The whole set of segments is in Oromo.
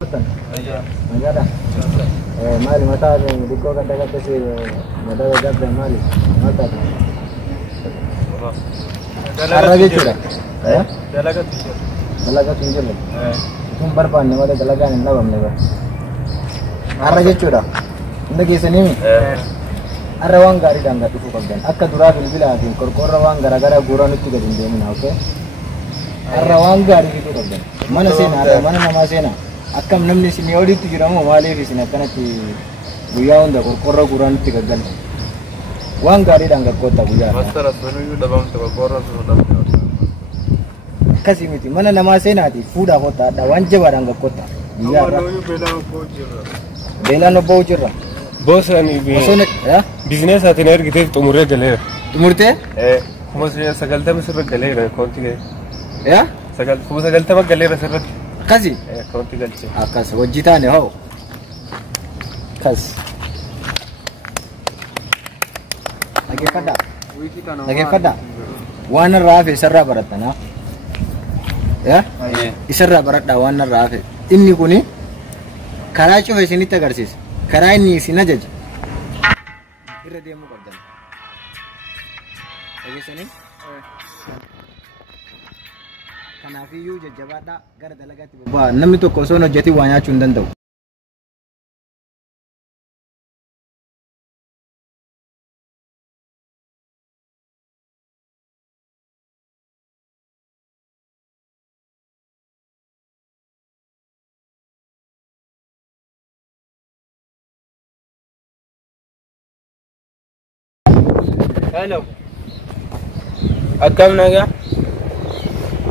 Magada. Mali mata diko kata-kata si mata jabda mali mata. Dalaga jechuudha. Dalaga jechuudha. Kun barbaanne wala dalagaan hin dhabamne bara. Har'a jechuudha. Hunda keessanii har'a waan gaariidhaan gad dhufuu qabdan. Akka duraa bilbilaatiin qorqoorra waan garaagaraa guuraa nutti gad hin deemina, okay? Har'a waan gaarii fiduu qabdan. Mana seenaa, mana namaa seenaa. Akkam namni isin olitti jiramoo maaliif isin akkanatti guyyaa hunda qorqoorra guuraa nutti gaggalta? Waan gaariidhaan gaggoota guyyaa. Mastara sunuu dhabamte qorqoorra sunuu dhabamte. Akkasii miti mana namaa seenaati fuudhaaf hottaadha waan jabaadhaan gaggoota. Beelaan obboo jirra. Boosani bizinesi ati na ergitee xumuree galeera. Xumurtee? Kuma sagaltama sirra galeera koonti ga'e. Yaa? Kuma sagaltama galeera sirratti. Akkasii? Koonti galche. Akkas hojii taane hoo. Akkas. Dhageeffadhaa. Waan irraa hafe isarraa barattanaa. Yaa? Isarraa baradhaa waan irraa hafe. Inni kuni karaa cufa isinitti agarsiisa. Karaa inni isin ajaja. Irra deemuu qabdan. Dhageessanii? Kanaafiyyuu jajjabaadhaa gara dalagaatti bobba'aa. Namni tokko osoo hin hojjetin waa nyaachuu hin danda'u. Hello. Akkam nagaa?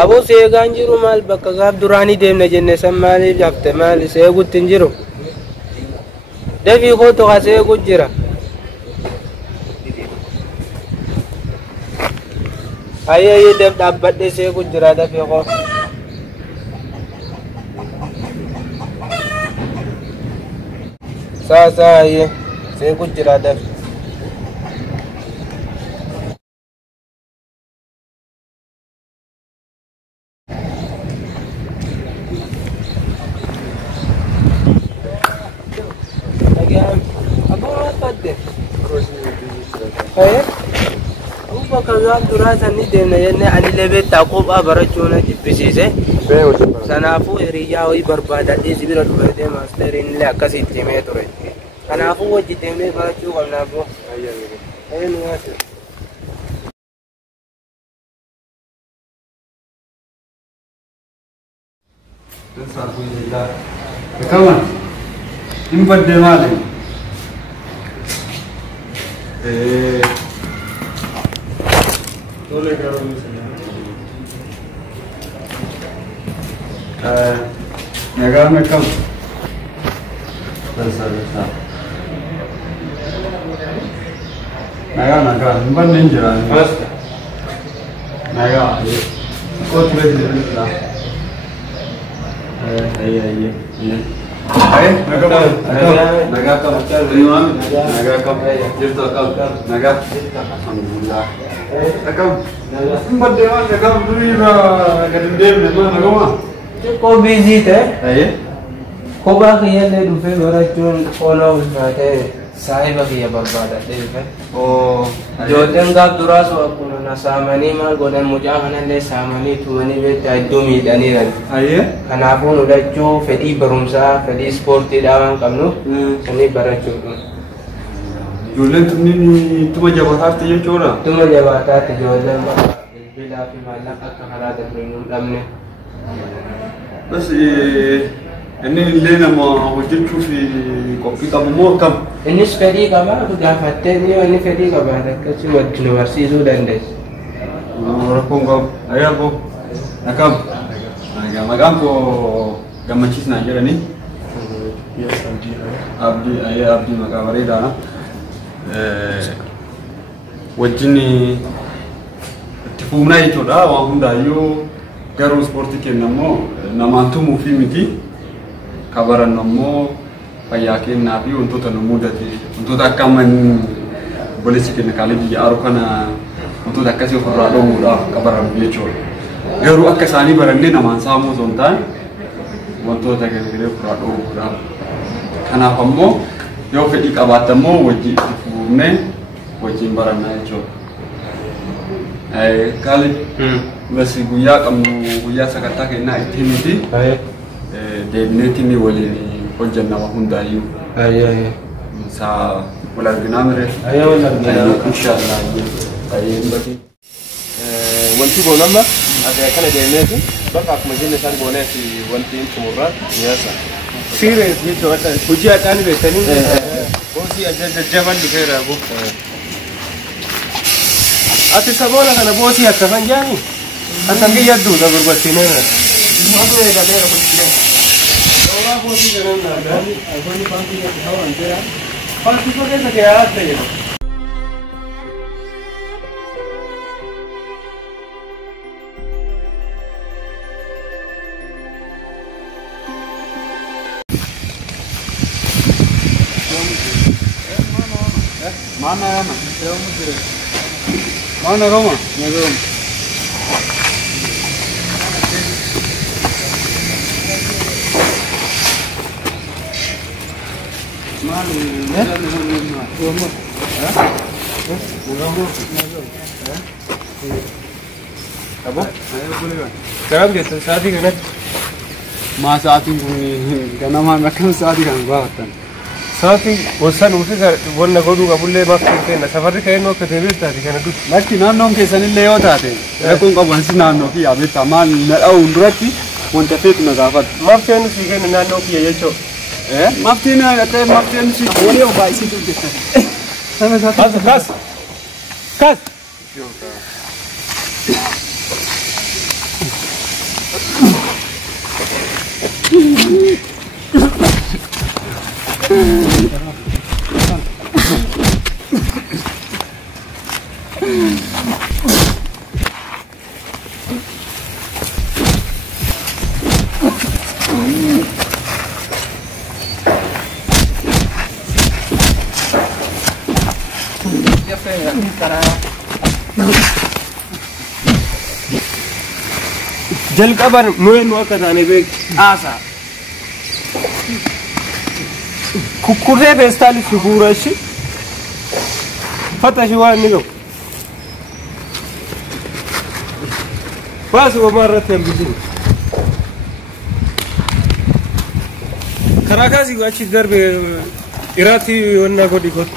Aboo seegaan jiru maal bakka gaaf duraanii deemna jenne san maaliif hafte maali seeguutti hin jiru? Dafii kootu haa seeguutu jira. Hayyee daf dhaabbadhee seeguutu jira dafii koo. Saa hayyee seeguutu jira dafii. Bakka duraa sanni deemna jennee ani lebeettaa kophaa barachuun jibbisiise. Kanaafuu hiriyaa wayii barbaadadhee si bira dhufee maasteriin illee akkasitti himee ture. Kanaafuu wajji deemnee barachuu qabna aboo. Kawan, ini pada mana? Boleh kalau misalnya. Naga macam. Besar. Naga, bukan ninja. Naga, kau tulis dulu lah. Iya. Naga kam. Jirto kam. Naga. Alhamdulillah. Nakam. Sempat dewan nakam dulu ina kadendem naga mah. Kau busy teh? Iya. Kau bahagia le dufe barachun follow nate sai bahagia barbadadhee dufe. Oh. Joten gaaf duraa so akkuma na saamanii maal godhan mucaa kanallee saamanii tumanii beektaa iddoo miidhaniiran. Iya. Kanaafuu nu lachuu fedhii barumsaa fedhii ispoortiidhaa waan qabnuuf sanii barachuudha. Ijoolleen tunniin tuma jabaataatti jechuudha. Tuma jabaataatti ijoolleen bilbilaa fi maallaqa akka karaa darbe hin dhabne. Bas inni illee nama hojjechuu fi qophii qabu moo akkam? Innis fedhii qaba gaafattee inni fedhii qaba akkasii wajjin nu barsiisuu dandeessu. Rakkoon qabu. Ayyaa koo akkam? Maqaan koo gammachiisnaa jedhanii. Abdii maqaa bareedaadha. Wajjin itti fuumnaa jechuudha waan hundaayyuu garuu ispoortii kenna immoo namaan tumuu fi miti kabaran immoo fayyaa kennaa fi wantoota nu mudate wantoota akka amman obboleessi kenna kaalee biyya aaru kana wantoota akkasii ofirraa dhoowwuudhaaf kabaran jechuudha. Garuu akka isaanii barannee namaan saamuu osoo hin taane wantoota garagaraa furaa dhoowwuudhaaf. Kanaaf ammoo yoo fedhii qabaatte ammoo wajjin itti fuunee wajjin barannaa jechuudha. Kaalid basi guyyaa qabnu guyyaa sagantaa kennaa ittiin miti deebineetiin waliin hojjenna waa hundaayyuu. Saa wal arginaa mire. Wal arginaa. Inshaallah. Bati. Wanti goonamma kana deemneeti bakka akkuma jenne isaan gooneeti wanti xumurraa siyaasa. Serious jechuudha hojii adhaan beektanii boosii jajjaban dhufeera bu'u. Ati saboona kana boosii akkafan jaani akkam biyyadduudha gurbattinee. Maaltu eegaleera bulchee. Suuraa boosii ganan naannoo. Alkoolii baankii itti hawan jira. Baankii keessa keeyaa ta'e. Mana Roma? Mana Roma? Roma. Apa? Sekarang kita saat ini kan? Masa saat ini kan nama macam saat ini kan bahatan. Saati wasan ufi wanna godu qabulle mafte na safari kayno katebirta di kana du Lakki naannoon keessanillee yoo taate rakkoon qaban si naannoo fi abeetta maal na dha'uun duratti wanta feetu na gaafatu. mafte si kana naannoo kiyya jecho Maftiin si walii of baay'isiitu hojjetan. kas jalqaban nuyi akka taane beek aasaa kukkurree feestaali figuura ishi fata shi waan ni gahu baasi wamaa irratti hambisini karaa kaasii achi darbe iraatti wannaa godhi godhu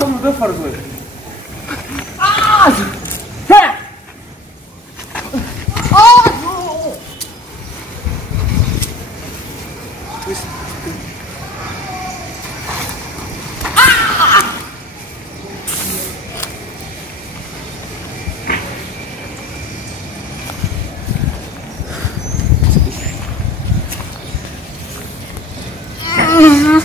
Kamu udah farz Hah?